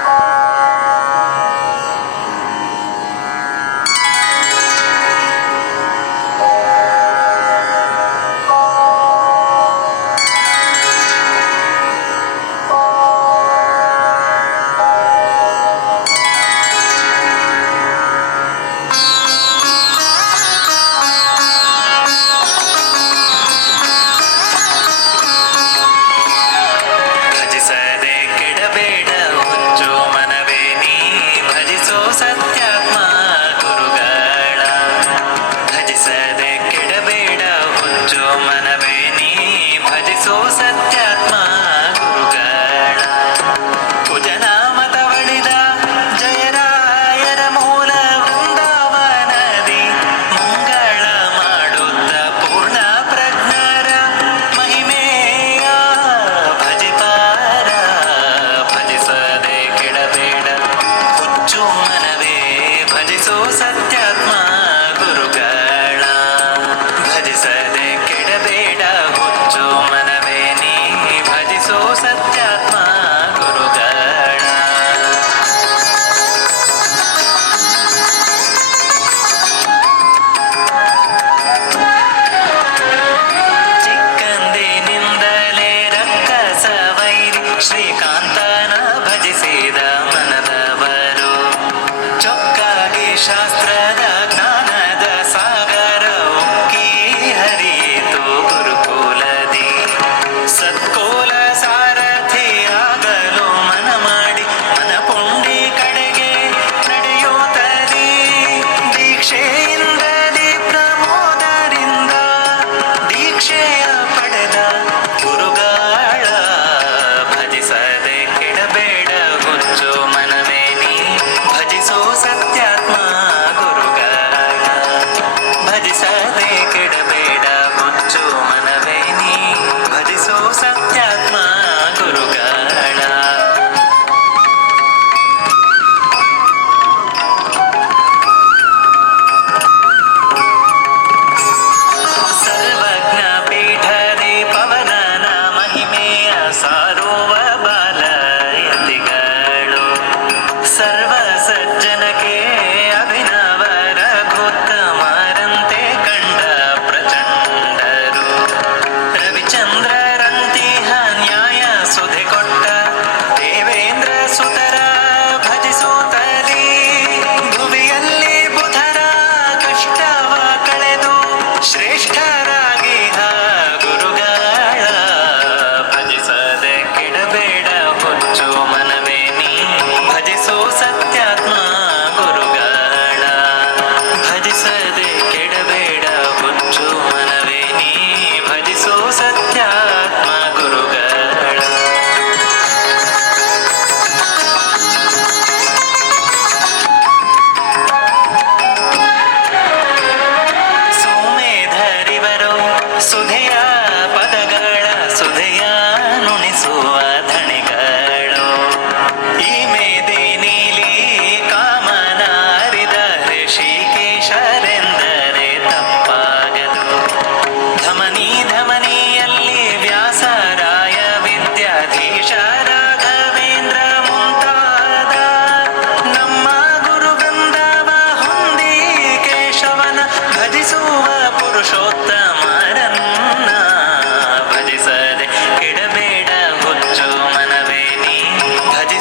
you so sad.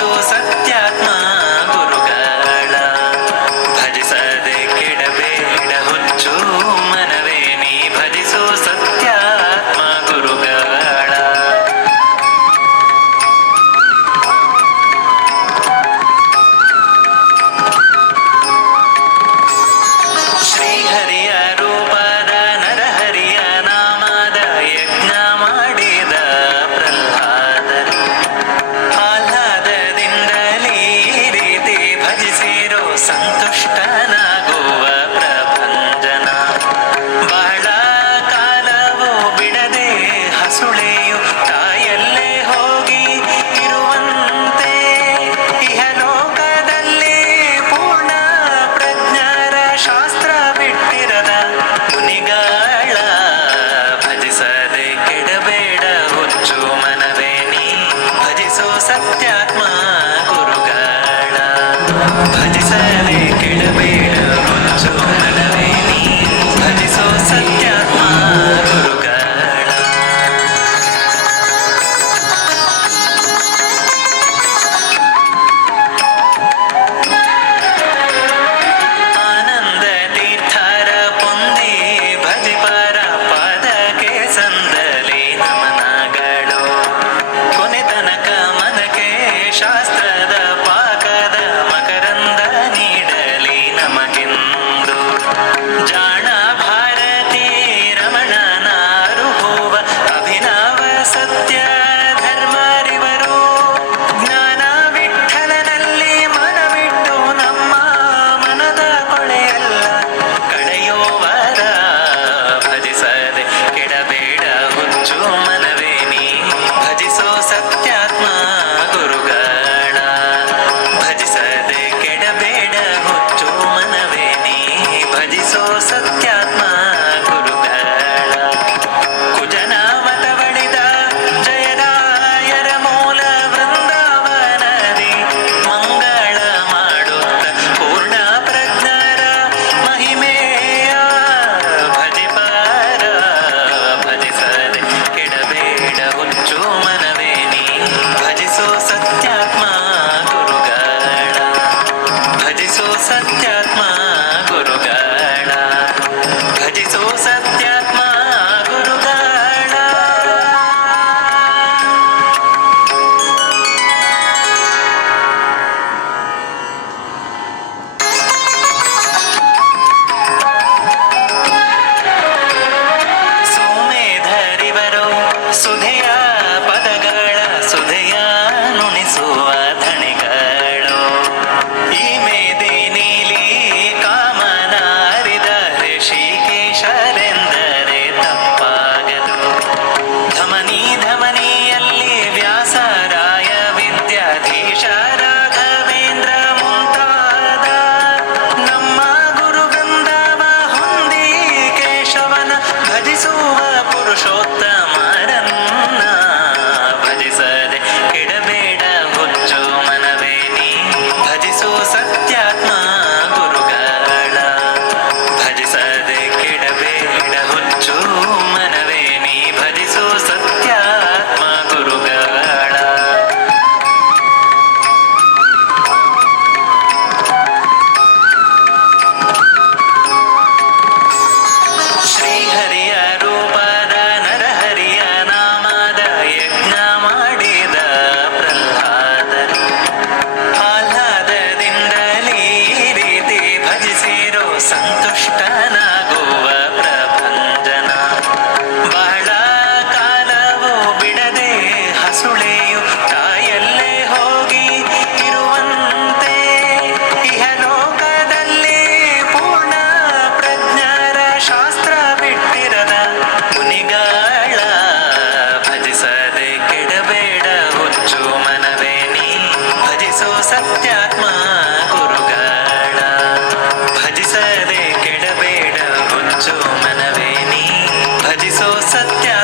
chosen せん ಭಜಿಸೋ Satyatma